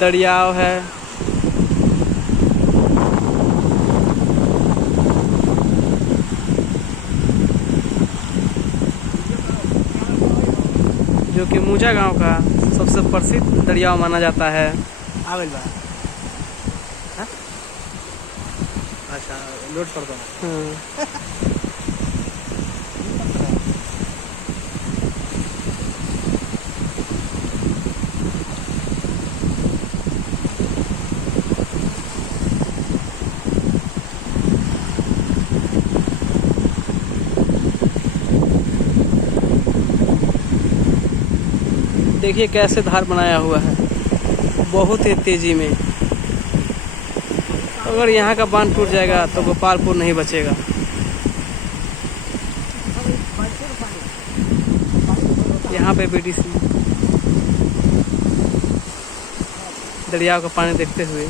दरियाव है। जो कि मुजा गांव का सबसे प्रसिद्ध दरियाव माना जाता है। अच्छा लोड कर दो। देखिए कैसे धार बनाया हुआ है, बहुत ही तेजी में। अगर यहाँ का बांध टूट जाएगा तो गोपालपुर नहीं बचेगा। यहाँ पे बीडीसी दरिया का पानी देखते हुए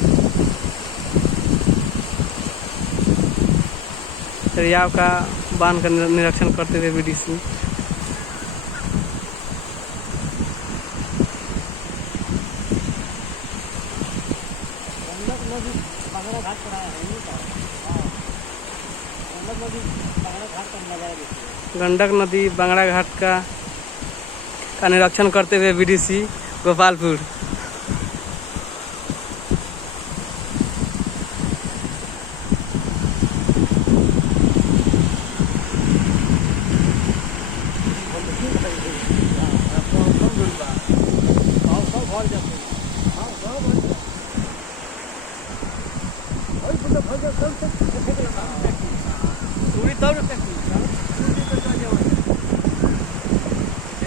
दरिया का बांध का निरीक्षण करते हुए बीडीसी गंडक नदी बांगड़ा घाट का निरीक्षण करते हुए बीडीसी गोपालपुर।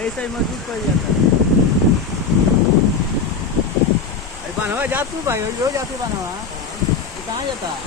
ऐसा ही मजबूत पड़ जाता है। बनवा जा तू भाई, हो जाती बनवा कहाँ जाता है?